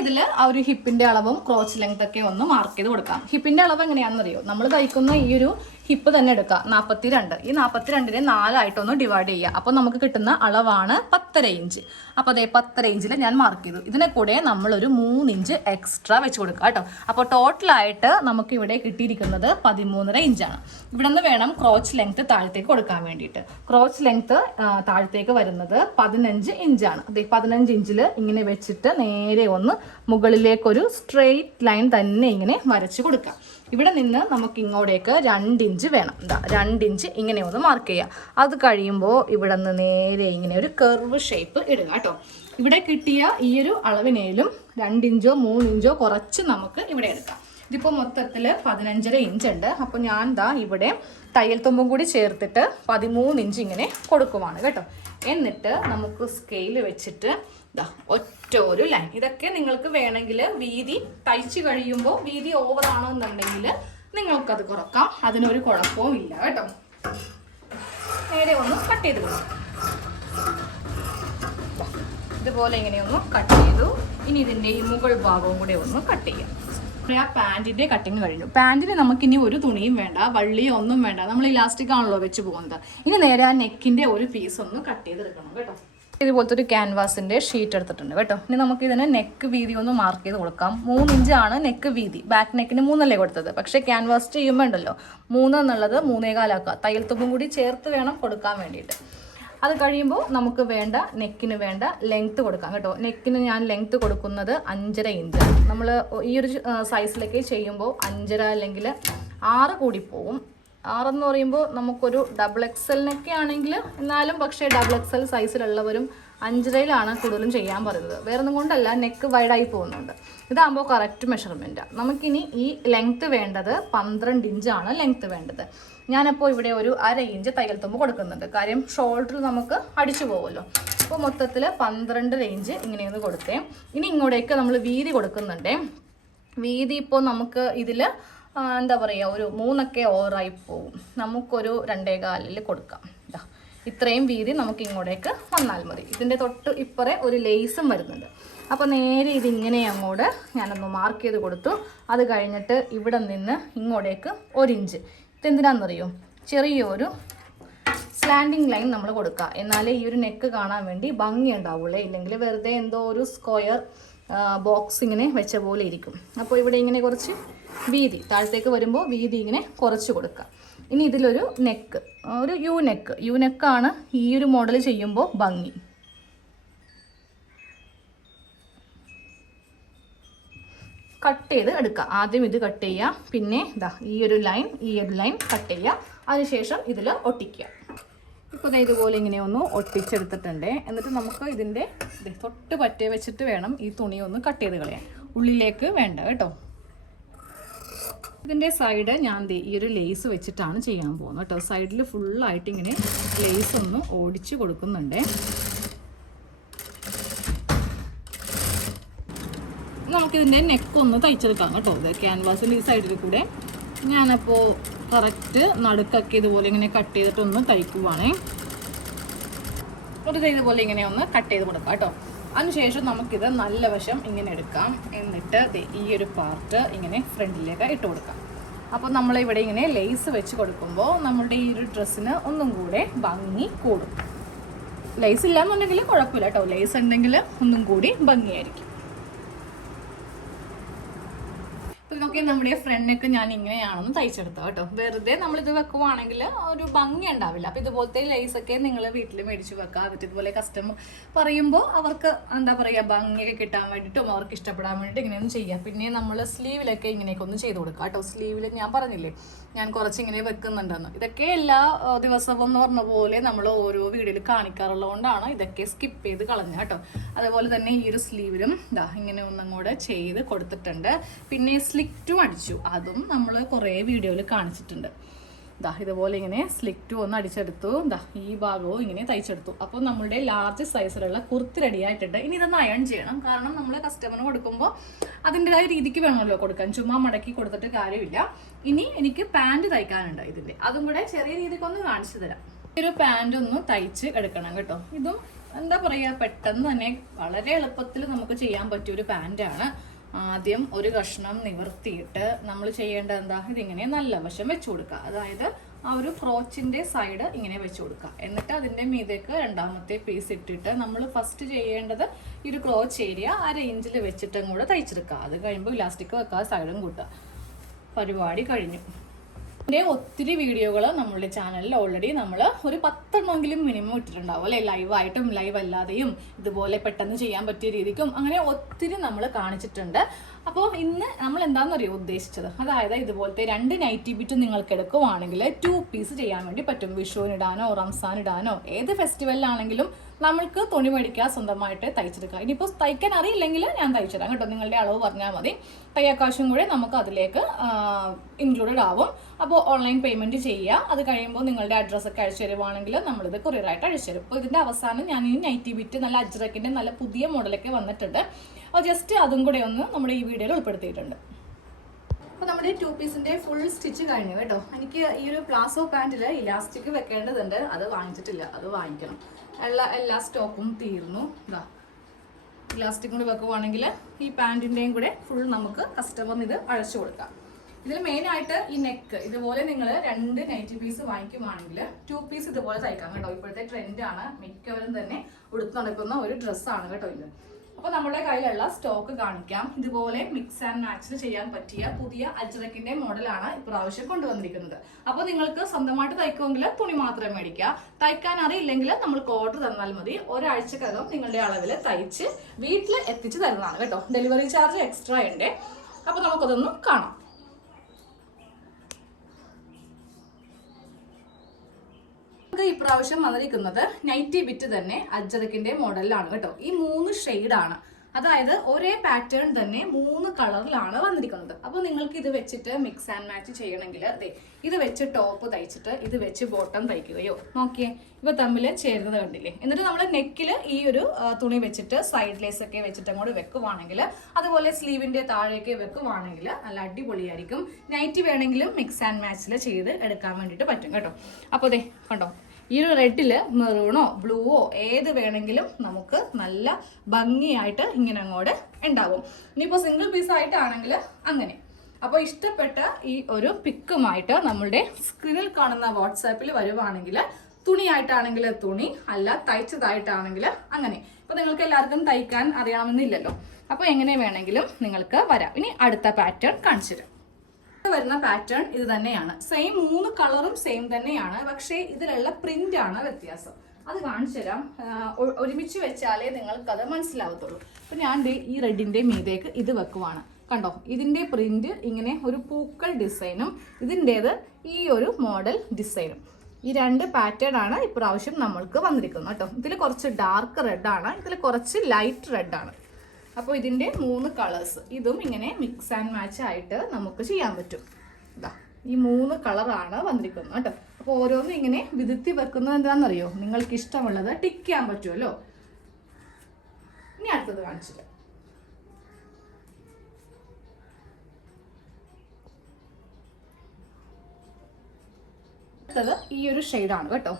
ഇതിൽ ആ ഒരു ഹിപ്പിൻ്റെ അളവും ക്രോച്ച് ലെങ്ത് ഒക്കെ ഒന്ന് മാർക്ക് ചെയ്ത് കൊടുക്കാം. ഹിപ്പിൻ്റെ അളവ് എങ്ങനെയാണെന്നറിയോ, നമ്മൾ തയ്ക്കുന്ന ഈ ഒരു ഹിപ്പ് തന്നെ എടുക്കുക 42. ഈ 42നെ 4 ഡിവൈഡ് ചെയ്യുക. അപ്പോൾ നമുക്ക് കിട്ടുന്ന അളവാണ് 10.5 ഇഞ്ച്. അപ്പോൾ അതേ 10.5 ഇഞ്ചിൽ ഞാൻ മാർക്ക് ചെയ്തു. ഇതിനെ കൂടെ നമ്മളൊരു 3 ഇഞ്ച് എക്സ്ട്രാ വെച്ച് കൊടുക്കുക കേട്ടോ. അപ്പോൾ ടോട്ടലായിട്ട് നമുക്ക് ഇവിടെ കിട്ടിയിരിക്കുന്നത് 13.5 ഇഞ്ചാണ്. ഇവിടെ നിന്ന് വേണം ക്രോച്ച് ലെങ്ത് താഴത്തേക്ക് കൊടുക്കാൻ വേണ്ടിയിട്ട്. ക്രോച്ച് ലെങ്ത് താഴത്തേക്ക് വരുന്നത് 15 ഇഞ്ചാണ്. അതേ 15 ഇഞ്ചിൽ ഇങ്ങനെ വെച്ചിട്ട് നേരെ ഒന്ന് മുകളിലേക്കൊരു സ്ട്രെയിറ്റ് ലൈൻ തന്നെ ഇങ്ങനെ വരച്ച് കൊടുക്കാം. ഇവിടെ നിന്ന് നമുക്ക് ഇങ്ങോട്ടേക്ക് 2 ഇഞ്ച് വേണം. 2 ഇഞ്ച് ഇങ്ങനെ ഒന്ന് മാർക്ക് ചെയ്യുക. അത് കഴിയുമ്പോൾ ഇവിടെ നിന്ന് നേരെ ഇങ്ങനെ ഒരു കർവ് ഷേപ്പ് ഇടുക കേട്ടോ. ഇവിടെ കിട്ടിയ ഈ ഒരു അളവിനേലും 2 ഇഞ്ചോ 3 ഇഞ്ചോ കുറച്ച് നമുക്ക് ഇവിടെ എടുക്കാം. ഇതിപ്പോൾ മൊത്തത്തിൽ 15.5 ഇഞ്ച് ഉണ്ട്. അപ്പോൾ ഞാൻ ഇവിടെ തയ്യൽ തുമ്പും കൂടി ചേർത്തിട്ട് 13 ഇഞ്ച് ഇങ്ങനെ കൊടുക്കുവാണ് കേട്ടോ. എന്നിട്ട് നമുക്ക് സ്കെയിൽ വെച്ചിട്ട് ഒറ്റ ഒരു ലൈൻ. ഇതൊക്കെ നിങ്ങൾക്ക് വേണമെങ്കിൽ വീതി തയ്ച്ച് കഴിയുമ്പോൾ വീതി ഓവർ ആണെന്നുണ്ടെങ്കിൽ നിങ്ങൾക്കത് കുറക്കാം, അതിനൊരു കുഴപ്പവും ഇല്ല കേട്ടോ. നേരെ ഒന്ന് കട്ട് ചെയ്ത് കൊടുക്കാം. ഇതുപോലെ ഇങ്ങനെയൊന്ന് കട്ട് ചെയ്തു. ഇനി ഇതിൻ്റെ ഈ മുകൾ ഭാഗവും കൂടെ ഒന്ന് കട്ട് ചെയ്യാം. ആ പാൻറ്റിൻ്റെ കട്ടിങ് കഴിഞ്ഞു. പാൻറ്റിന് നമുക്കിനി ഒരു തുണിയും വേണ്ട, വള്ളിയോ ഒന്നും വേണ്ട. നമ്മൾ ഇലാസ്റ്റിക് ആണല്ലോ വെച്ച് പോകുന്നത്. ഇനി നേരെ ആ നെക്കിൻ്റെ ഒരു പീസ് ഒന്ന് കട്ട് ചെയ്തെടുക്കണം കേട്ടോ. ഇതുപോലത്തെ ഒരു ക്യാൻവാസിൻ്റെ ഷീറ്റ് എടുത്തിട്ടുണ്ട് കേട്ടോ. ഇനി നമുക്ക് ഇതിന് നെക്ക് വീതി ഒന്ന് മാർക്ക് ചെയ്ത് കൊടുക്കാം. 3 ഇഞ്ചാണ് നെക്ക് വീതി. ബാക്ക് നെക്കിന് 3 അല്ലേ കൊടുത്തത്, പക്ഷേ ക്യാൻവാസ് ചെയ്യുമ്പോൾ ഉണ്ടല്ലോ 3 എന്നുള്ളത് 3.25 ആക്കുക. തയ്യൽ തുമ്പും കൂടി ചേർത്ത് വേണം കൊടുക്കാൻ വേണ്ടിയിട്ട്. അത് കഴിയുമ്പോൾ നമുക്ക് വേണ്ട നെക്കിന് വേണ്ട ലെങ്ത്ത് കൊടുക്കാം കേട്ടോ. നെക്കിന് ഞാൻ ലെങ്ത്ത് കൊടുക്കുന്നത് 5.5 ഇഞ്ച്. നമ്മൾ ഈ ഒരു സൈസിലൊക്കെ ചെയ്യുമ്പോൾ 5.5 അല്ലെങ്കിൽ 6 കൂടി പോവും. 6 എന്ന് പറയുമ്പോൾ നമുക്കൊരു XXLനൊക്കെ ആണെങ്കിൽ എന്നാലും, പക്ഷേ XXL സൈസിലുള്ളവരും 5.5 കൂടുതലും ചെയ്യാൻ പറയുന്നത്. വേറെ ഒന്നും കൊണ്ടല്ല, നെക്ക് വൈഡായി പോകുന്നുണ്ട്. ഇതാകുമ്പോൾ കറക്റ്റ് മെഷർമെൻറ്റാണ്. നമുക്കിനി ഈ ലെങ്ത്ത് വേണ്ടത് 12 ഇഞ്ചാണ് ലെങ്ത്ത് വേണ്ടത്. ഞാനപ്പോൾ ഇവിടെ ഒരു 1/2 ഇഞ്ച് തയ്യൽ തുമ്പ് കൊടുക്കുന്നുണ്ട്. കാര്യം ഷോൾഡർ നമുക്ക് അടിച്ചു പോകുമല്ലോ. അപ്പോൾ മൊത്തത്തിൽ 12 ഇഞ്ച് ഇങ്ങനെയൊന്ന് കൊടുത്തേ. ഇനി ഇങ്ങോട്ടേക്ക് നമ്മൾ വീതി കൊടുക്കുന്നുണ്ട്. വീതി ഇപ്പോൾ നമുക്ക് ഇതിൽ എന്താ പറയുക, ഒരു 3 ഓവറായി പോവും. നമുക്കൊരു 2.25 കൊടുക്കാം. ഇത്രയും വീതി നമുക്ക് ഇങ്ങോട്ടേക്ക് വന്നാൽ മതി. ഇതിൻ്റെ തൊട്ട് ഇപ്പറേ ഒരു ലേസും വരുന്നുണ്ട്. അപ്പോൾ നേരെ ഇതിങ്ങനെ അങ്ങോട്ട് ഞാനൊന്ന് മാർക്ക് ചെയ്ത് കൊടുത്തു. അത് കഴിഞ്ഞിട്ട് ഇവിടെ നിന്ന് ഇങ്ങോട്ടേക്ക് 1 ഇഞ്ച്. ഇതെന്തിനാണെന്നറിയോ, ചെറിയൊരു സ്ലാൻഡിങ് ലൈൻ നമ്മൾ കൊടുക്കുക. എന്നാലേ ഈ ഒരു നെക്ക് കാണാൻ വേണ്ടി ഭംഗി ഉണ്ടാവുള്ളൂ. ഇല്ലെങ്കിൽ വെറുതെ എന്തോ ഒരു സ്ക്വയർ ബോക്സ് ഇങ്ങനെ വെച്ച പോലെ ഇരിക്കും. അപ്പോൾ ഇവിടെ ഇങ്ങനെ കുറച്ച് വീതി താഴത്തേക്ക് വരുമ്പോൾ വീതി ഇങ്ങനെ കുറച്ച് കൊടുക്കുക. ഇനി ഇതിലൊരു നെക്ക്, ഒരു യു നെക്കാണ് ഈ ഒരു മോഡൽ ചെയ്യുമ്പോൾ ഭംഗി. കട്ട് ചെയ്ത് എടുക്കുക. ആദ്യം ഇത് കട്ട് ചെയ്യുക, പിന്നെ ഇതാ ഈ ഒരു ലൈൻ കട്ട് ചെയ്യുക, അതിനുശേഷം ഇതിൽ ഒട്ടിക്കുക. ഇപ്പോൾ ഇതുപോലെ ഇങ്ങനെ ഒന്ന് ഒട്ടിച്ചെടുത്തിട്ടുണ്ട്. എന്നിട്ട് നമുക്ക് ഇതിൻ്റെ തൊട്ട് പറ്റേ വെച്ചിട്ട് വേണം ഈ തുണി ഒന്ന് കട്ട് ചെയ്ത് കളയാൻ, ഉള്ളിലേക്ക് വേണ്ട കേട്ടോ. ഇതിൻ്റെ സൈഡ് ഞാൻ ഈ ഒരു ലേസ് വെച്ചിട്ടാണ് ചെയ്യാൻ പോകുന്നത് കേട്ടോ. സൈഡിൽ ഫുള്ളായിട്ട് ഇങ്ങനെ ലേസ് ഒന്ന് ഓടിച്ച് കൊടുക്കുന്നുണ്ട്. നമുക്കിതിൻ്റെ നെക്കൊന്ന് തയ്ച്ചെടുക്കാം കേട്ടോ. ഇത് ക്യാൻവാസിൻ്റെ ഈ സൈഡിൽ കൂടെ ഞാനപ്പോൾ കറക്റ്റ് നടുക്കൊക്കെ ഇതുപോലെ ഇങ്ങനെ കട്ട് ചെയ്തിട്ടൊന്ന് തയ്ക്കുവാണേ. ഒരു ഇതുപോലെ ഇങ്ങനെ ഒന്ന് കട്ട് ചെയ്ത് കൊടുക്കാം കേട്ടോ. അതിനുശേഷം നമുക്കിത് നല്ല വശം ഇങ്ങനെ എടുക്കാം. എന്നിട്ട് ഈ ഒരു പാർട്ട് ഇങ്ങനെ ഫ്രണ്ടിലേക്ക് ഇട്ട് കൊടുക്കാം. അപ്പോൾ നമ്മളിവിടെ ഇങ്ങനെ ലേസ് വെച്ച് കൊടുക്കുമ്പോൾ നമ്മുടെ ഈ ഒരു ഡ്രസ്സിന് ഒന്നും കൂടെ ഭംഗി കൂടും. ലേസ് ഇല്ലാന്നുണ്ടെങ്കിൽ കുഴപ്പമില്ല കേട്ടോ, ലേസ് ഉണ്ടെങ്കിൽ ഒന്നും കൂടി ഭംഗിയായിരിക്കും. ഇതൊക്കെ നമ്മുടെ ഫ്രണ്ടിനൊക്കെ ഞാൻ ഇങ്ങനെയാണെന്ന് തയ്ച്ചെടുത്തത് കേട്ടോ. വെറുതെ നമ്മളിത് വെക്കുവാണെങ്കിൽ ഒരു ഭംഗി ഉണ്ടാവില്ല. അപ്പോൾ ഇതുപോലത്തെ ലൈസൊക്കെ നിങ്ങൾ വീട്ടിൽ മേടിച്ച് വെക്കുക. എന്നിട്ട് ഇതുപോലെ കസ്റ്റമർ പറയുമ്പോൾ അവർക്ക് എന്താ പറയുക, ഭംഗിയൊക്കെ കിട്ടാൻ വേണ്ടിയിട്ടും അവർക്ക് ഇഷ്ടപ്പെടാൻ വേണ്ടിയിട്ട് ഇങ്ങനെയൊന്നും ചെയ്യാം. പിന്നെ നമ്മൾ സ്ലീവിലൊക്കെ ഇങ്ങനെയൊക്കെ ഒന്ന് ചെയ്ത് കൊടുക്കുക കേട്ടോ. സ്ലീവിൽ ഞാൻ പറഞ്ഞില്ലേ ഞാൻ കുറച്ചിങ്ങനെ വെക്കുന്നുണ്ടെന്ന്. ഇതൊക്കെ എല്ലാ ദിവസവും എന്ന് പറഞ്ഞ പോലെ നമ്മൾ ഓരോ വീഡിയോയിൽ കാണിക്കാറുള്ളതുകൊണ്ടാണ് ഇതൊക്കെ സ്കിപ്പ് ചെയ്ത് കളഞ്ഞ കേട്ടോ. അതേപോലെ തന്നെ ഈ ഒരു സ്ലീവിലും ഇങ്ങനെ ഒന്നും കൂടെ ചെയ്ത് കൊടുത്തിട്ടുണ്ട്. പിന്നെ സ്ലിക്റ്റും അടിച്ചു, അതും നമ്മൾ കുറേ വീഡിയോയിൽ കാണിച്ചിട്ടുണ്ട്. ഇതുപോലെ ഇങ്ങനെ സ്ലിക്റ്റും ഒന്ന് അടിച്ചെടുത്തു. ഈ ഭാഗവും ഇങ്ങനെ തയ്ച്ചെടുത്തു. അപ്പോൾ നമ്മുടെ ലാർജ് സൈസിലുള്ള കുർത്തി റെഡി ആയിട്ടുണ്ട്. ഇനി ഇതൊന്ന് അയൺ ചെയ്യണം. കാരണം നമ്മൾ കസ്റ്റമറിന് കൊടുക്കുമ്പോൾ അതിൻ്റെതായ രീതിക്ക് വേണമല്ലോ കൊടുക്കാൻ, ചുമ്മാ മടക്കി കൊടുത്തിട്ട് കാര്യമില്ല. ഇനി എനിക്ക് പാൻറ് തയ്ക്കാനുണ്ട് ഇതിൻ്റെ, അതും കൂടെ ചെറിയ രീതിക്കൊന്ന് കാണിച്ചു തരാം. ഒരു പാൻറ് ഒന്ന് തയ്ച്ച് എടുക്കണം കേട്ടോ. ഇതും എന്താ പറയുക, പെട്ടെന്ന് തന്നെ വളരെ എളുപ്പത്തിൽ നമുക്ക് ചെയ്യാൻ പറ്റിയൊരു പാൻറ്റാണ്. ആദ്യം ഒരു കഷ്ണം നിവർത്തിയിട്ട് നമ്മൾ ചെയ്യേണ്ടത് എന്താ, ഇതിങ്ങനെ നല്ല വശം വെച്ച് കൊടുക്കുക. അതായത് ആ ഒരു ക്രോച്ചിൻ്റെ സൈഡ് ഇങ്ങനെ വെച്ച് കൊടുക്കുക. എന്നിട്ട് അതിൻ്റെ മീതേക്ക് രണ്ടാമത്തെ പീസ് ഇട്ടിട്ട് നമ്മൾ ഫസ്റ്റ് ചെയ്യേണ്ടത് ഈ ഒരു ക്രോച്ച് ഏരിയ 1/2 ഇഞ്ചിൽ വെച്ചിട്ടും കൂടെ തയ്ച്ചെടുക്കുക. അത് കഴിയുമ്പോൾ ഇലാസ്റ്റിക് വെക്കുക, സൈഡും കൂട്ടുക. പരിപാടി കഴിഞ്ഞു. ഇതിൻ്റെ ഒത്തിരി വീഡിയോകൾ നമ്മളുടെ ചാനലിൽ ഓൾറെഡി നമ്മൾ ഒരു 10 മിനിമം ഇട്ടിട്ടുണ്ടാവും അല്ലേ. ലൈവായിട്ടും ലൈവ് അല്ലാതെയും ഇതുപോലെ പെട്ടെന്ന് ചെയ്യാൻ പറ്റിയ രീതിക്കും അങ്ങനെ ഒത്തിരി നമ്മൾ കാണിച്ചിട്ടുണ്ട്. അപ്പോൾ ഇന്ന് നമ്മൾ എന്താണെന്നറിയോ ഉദ്ദേശിച്ചത്, അതായത് ഇതുപോലത്തെ 2 നൈറ്റി ബിറ്റ് നിങ്ങൾക്ക് എടുക്കുവാണെങ്കിൽ 2 പീസ് ചെയ്യാൻ വേണ്ടി പറ്റും. വിഷുവിനിടാനോ റംസാനിടാനോ ഏത് ഫെസ്റ്റിവലിലാണെങ്കിലും നമ്മൾക്ക് തുണി മേടിക്കുക, സ്വന്തമായിട്ട് തയ്ച്ചെടുക്കുക. ഇനിയിപ്പോൾ തയ്ക്കാൻ അറിയില്ലെങ്കിൽ ഞാൻ തയ്ച്ചുതരാം കേട്ടോ, നിങ്ങളുടെ അളവ് പറഞ്ഞാൽ മതി. തയ്യാക്കാശും കൂടെ നമുക്ക് അതിലേക്ക് ഇൻക്ലൂഡഡ് ആവും. അപ്പോൾ ഓൺലൈൻ പേയ്മെൻറ്റ് ചെയ്യുക. അത് കഴിയുമ്പോൾ നിങ്ങളുടെ അഡ്രസ്സൊക്കെ അയച്ചു തരുവാണെങ്കിൽ നമ്മളിത് കൊറിയറായിട്ട് അയച്ചു തരും. അപ്പോൾ ഇതിൻ്റെ അവസാനം ഞാൻ ഈ നൈറ്റി ബിറ്റ് നല്ല അജ്രക്കിൻ്റെ നല്ല പുതിയ മോഡലൊക്കെ വന്നിട്ടുണ്ട്. അപ്പോൾ ജസ്റ്റ് അതും കൂടെ ഒന്ന് നമ്മുടെ ഈ വീഡിയോയിൽ ഉൾപ്പെടുത്തിയിട്ടുണ്ട്. അപ്പോൾ നമ്മുടെ 2 പീസിൻ്റെ ഫുൾ സ്റ്റിച്ച് കഴിഞ്ഞു കേട്ടോ. എനിക്ക് ഈ ഒരു പ്ലാസോ പാൻറ്റിൽ ഇലാസ്റ്റിക് വെക്കേണ്ടതുണ്ട്, അത് വാങ്ങിച്ചിട്ടില്ല, അത് വാങ്ങിക്കണം. എല്ലാ സ്റ്റോക്കും തീർന്നു. ഇലാസ്റ്റിക് കൂടി വെക്കുവാണെങ്കിൽ ഈ പാൻറ്റിൻ്റെയും കൂടെ ഫുൾ നമുക്ക് കസ്റ്റമറിന് ഇത് അഴച്ചു കൊടുക്കാം. ഇതിൽ മെയിനായിട്ട് ഈ നെക്ക് ഇതുപോലെ നിങ്ങൾ 2 നൈറ്റി പീസ് വാങ്ങിക്കുവാണെങ്കിൽ 2 പീസ് ഇതുപോലെ തയ്ക്കാം കേട്ടോ. ഇപ്പോഴത്തെ ട്രെൻഡാണ്, മിക്കവരും തന്നെ ഉടുത്ത് നടക്കുന്ന ഒരു ഡ്രസ്സാണ് കേട്ടോ ഇത്. അപ്പോൾ നമ്മുടെ കയ്യിലുള്ള സ്റ്റോക്ക് കാണിക്കാം. ഇതുപോലെ മിക്സ് ആൻഡ് മാച്ചിൽ ചെയ്യാൻ പറ്റിയ പുതിയ അജ്രക്കിന്റെ മോഡലാണ് ഇപ്രാവശ്യം കൊണ്ടുവന്നിരിക്കുന്നത്. അപ്പോൾ നിങ്ങൾക്ക് സ്വന്തമായിട്ട് തയ്ക്കുമെങ്കിൽ തുണി മാത്രം മേടിക്കുക. തയ്ക്കാൻ അറിയില്ലെങ്കിൽ നമ്മൾക്ക് ഓർഡർ തന്നാൽ മതി. ഒരാഴ്ചക്കകം നിങ്ങളുടെ അളവിൽ തയ്ച്ച് വീട്ടിൽ എത്തിച്ച് തരുന്നതാണ് കേട്ടോ. ഡെലിവറി ചാർജ് എക്സ്ട്രാ ഉണ്ട്. അപ്പോൾ നമുക്കതൊന്ന് കാണാം. ഇപ്രാവശ്യം വന്നിരിക്കുന്നത് നൈറ്റി ബിറ്റ് തന്നെ അജ്രക്കിന്റെ മോഡലിലാണ് കേട്ടോ. ഈ 3 ഷെയ്ഡാണ്, അതായത് ഒരേ പാറ്റേൺ തന്നെ 3 കളറിലാണ് വന്നിരിക്കുന്നത്. അപ്പോൾ നിങ്ങൾക്ക് ഇത് വെച്ചിട്ട് മിക്സ് ആൻഡ് മാച്ച് ചെയ്യണമെങ്കിൽ അതെ ഇത് വെച്ച് ടോപ്പ് തയ്ച്ചിട്ട് ഇത് വെച്ച് ബോട്ടം തയ്ക്കുകയോ, നോക്കിയേ ഇവ തമ്മിൽ ചേരുന്നത് കണ്ടില്ലേ. എന്നിട്ട് നമ്മൾ നെക്കിൽ ഈ ഒരു തുണി വെച്ചിട്ട് സൈഡ് ലേസ് ഒക്കെ വെച്ചിട്ട് അങ്ങോട്ട് വെക്കുവാണെങ്കിൽ, അതുപോലെ സ്ലീവിന്റെ താഴേക്ക് വെക്കുവാണെങ്കിൽ നല്ല അടിപൊളിയായിരിക്കും. നൈറ്റി വേണമെങ്കിലും മിക്സ് ആൻഡ് മാച്ചിൽ ചെയ്ത് എടുക്കാൻ വേണ്ടിയിട്ട് പറ്റും കേട്ടോ. അപ്പോൾ അതെ കണ്ടോ, ഈ ഒരു റെഡിൽ മെറൂണോ ബ്ലൂവോ ഏത് വേണമെങ്കിലും നമുക്ക് നല്ല ഭംഗിയായിട്ട് ഇങ്ങനെ അങ്ങോട്ട് ഉണ്ടാവും. ഇനിയിപ്പോൾ സിംഗിൾ പീസ് ആയിട്ടാണെങ്കിൽ അങ്ങനെ. അപ്പോൾ ഇഷ്ടപ്പെട്ട ഈ ഒരു പിക്കുമായിട്ട് നമ്മളുടെ സ്ക്രീനിൽ കാണുന്ന വാട്സാപ്പിൽ വരുവാണെങ്കിൽ, തുണിയായിട്ടാണെങ്കിൽ തുണി, അല്ല തയ്ച്ചതായിട്ടാണെങ്കിൽ അങ്ങനെ. ഇപ്പോൾ നിങ്ങൾക്ക് എല്ലാവർക്കും തയ്ക്കാൻ അറിയാമെന്നില്ലല്ലോ. അപ്പോൾ എങ്ങനെ വേണമെങ്കിലും നിങ്ങൾക്ക് വരാം. ഇനി അടുത്ത പാറ്റേൺ കാണിച്ചു തരാം. വരുന്ന പാറ്റേൺ ഇത് തന്നെയാണ്. സെയിം 3 കളറും സെയിം തന്നെയാണ്, പക്ഷേ ഇതിലുള്ള പ്രിന്റ് ആണ് വ്യത്യാസം. അത് കാണിച്ചു തരാം. ഒരുമിച്ച് വെച്ചാലേ നിങ്ങൾക്കത് മനസ്സിലാവത്തുള്ളൂ. അപ്പൊ ഞാൻ ഈ റെഡിന്റെ മീതേക്ക് ഇത് വെക്കുവാണ്. കണ്ടോ, ഇതിന്റെ പ്രിന്റ് ഇങ്ങനെ ഒരു പൂക്കൾ ഡിസൈനും ഇതിൻ്റെത് ഈ ഒരു മോഡൽ ഡിസൈനും. ഈ 2 പാറ്റേൺ ആണ് ഇപ്രാവശ്യം നമ്മൾക്ക് വന്നിരിക്കുന്നത് കേട്ടോ. ഇതിൽ കുറച്ച് ഡാർക്ക് റെഡ് ആണ്, ഇതിൽ കുറച്ച് ലൈറ്റ് റെഡ് ആണ്. അപ്പോൾ ഇതിൻ്റെ 3 കളേഴ്സ് ഇതും ഇങ്ങനെ മിക്സ് ആൻഡ് മാച്ച് ആയിട്ട് നമുക്ക് ചെയ്യാൻ പറ്റും. ഇതാ ഈ 3 കളറാണ് വന്നിരിക്കുന്നത് കേട്ടോ. അപ്പോൾ ഓരോന്നും ഇങ്ങനെ വിധിത്തി വെക്കുന്നത് എന്താണെന്നറിയോ, നിങ്ങൾക്ക് ഇഷ്ടമുള്ളത് ടിക്ക് ചെയ്യാൻ പറ്റുമല്ലോ. ഇനി അടുത്തത് കാണിച്ചില്ല. അടുത്തത് ഈ ഒരു ഷെയ്ഡാണ് കേട്ടോ,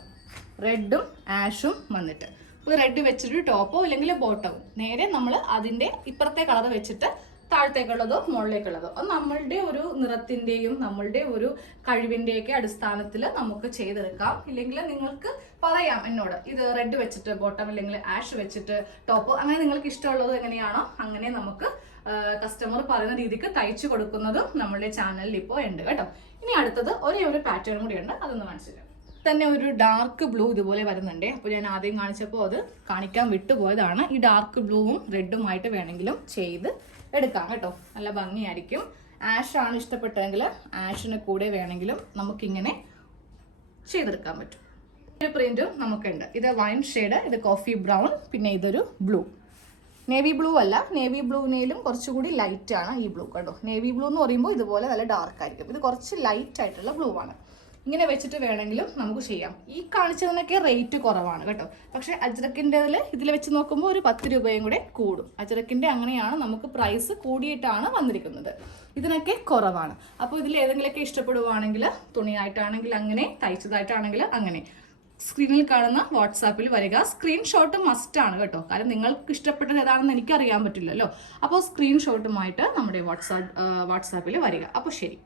റെഡും ആഷും വന്നിട്ട്. ഇപ്പോൾ റെഡ് വെച്ചിട്ട് ടോപ്പോ അല്ലെങ്കിൽ ബോട്ടവും നേരെ നമ്മൾ അതിൻ്റെ ഇപ്പുറത്തെ കളർ വെച്ചിട്ട് താഴത്തേക്കുള്ളതോ മുകളിലേക്കുള്ളതോ അത് നമ്മളുടെ ഒരു നിറത്തിൻ്റെയും നമ്മളുടെ ഒരു കഴിവിൻ്റെയൊക്കെ അടിസ്ഥാനത്തിൽ നമുക്ക് ചെയ്തെടുക്കാം. ഇല്ലെങ്കിൽ നിങ്ങൾക്ക് പറയാം എന്നോട്, ഇത് റെഡ് വെച്ചിട്ട് ബോട്ടം അല്ലെങ്കിൽ ആഷ് വെച്ചിട്ട് ടോപ്പ്, അങ്ങനെ നിങ്ങൾക്ക് ഇഷ്ടമുള്ളത് എങ്ങനെയാണോ അങ്ങനെ നമുക്ക് കസ്റ്റമർ പറയുന്ന രീതിക്ക് തയ്ച്ചു കൊടുക്കുന്നതും നമ്മളുടെ ചാനലിൽ ഇപ്പോൾ ഉണ്ട് കേട്ടോ. ഇനി അടുത്തത് ഒരേ ഒരു പാറ്റേൺ കൂടി ഉണ്ട്, അതൊന്ന് കാണിച്ചു തരാം. തന്നെ ഒരു ഡാർക്ക് ബ്ലൂ ഇതുപോലെ വരുന്നുണ്ട്. അപ്പോൾ ഞാൻ ആദ്യം കാണിച്ചപ്പോൾ അത് കാണിക്കാൻ വിട്ടുപോയതാണ്. ഈ ഡാർക്ക് ബ്ലൂവും റെഡുമായിട്ട് വേണമെങ്കിലും ചെയ്ത് എടുക്കാം കേട്ടോ, നല്ല ഭംഗിയായിരിക്കും. ആഷ് ആണ് ഇഷ്ടപ്പെട്ടെങ്കിൽ ആഷിന് കൂടെ വേണമെങ്കിലും നമുക്കിങ്ങനെ ചെയ്തെടുക്കാൻ പറ്റും. ഒരു പ്രിന്റും നമുക്കുണ്ട്. ഇത് വൈൻ ഷെയ്ഡ്, ഇത് കോഫി ബ്രൗൺ, പിന്നെ ഇതൊരു ബ്ലൂ. നേവി ബ്ലൂ അല്ല, നേവി ബ്ലൂവിനേലും കുറച്ചുകൂടി ലൈറ്റ് ആണ് ഈ ബ്ലൂ കേട്ടോ. നേവി ബ്ലൂ എന്ന് പറയുമ്പോൾ ഇതുപോലെ നല്ല ഡാർക്ക് ആയിരിക്കും. ഇത് കുറച്ച് ലൈറ്റ് ആയിട്ടുള്ള ബ്ലൂ ആണ്. ഇങ്ങനെ വെച്ചിട്ട് വേണമെങ്കിലും നമുക്ക് ചെയ്യാം. ഈ കാണിച്ചതിനൊക്കെ റേറ്റ് കുറവാണ് കേട്ടോ. പക്ഷേ അജ്രക്കിൻ്റെ ഇതിൽ വെച്ച് നോക്കുമ്പോൾ ഒരു 10 രൂപയും കൂടെ കൂടും. അജ്രക്കിൻ്റെ അങ്ങനെയാണ്, നമുക്ക് പ്രൈസ് കൂടിയിട്ടാണ് വന്നിരിക്കുന്നത്. ഇതിനൊക്കെ കുറവാണ്. അപ്പോൾ ഇതിൽ ഏതെങ്കിലുമൊക്കെ ഇഷ്ടപ്പെടുവാണെങ്കിൽ തുണിയായിട്ടാണെങ്കിൽ അങ്ങനെ, തയ്ച്ചതായിട്ടാണെങ്കിൽ അങ്ങനെ, സ്ക്രീനിൽ കാണുന്ന വാട്സാപ്പിൽ വരിക. സ്ക്രീൻഷോട്ട് മസ്റ്റ് ആണ് കേട്ടോ, കാരണം നിങ്ങൾക്ക് ഇഷ്ടപ്പെട്ടത് ഏതാണെന്ന് എനിക്കറിയാൻ പറ്റില്ലല്ലോ. അപ്പോൾ സ്ക്രീൻഷോട്ടുമായിട്ട് നമ്മുടെ വാട്സാപ്പിൽ വരിക. അപ്പോൾ ശരി.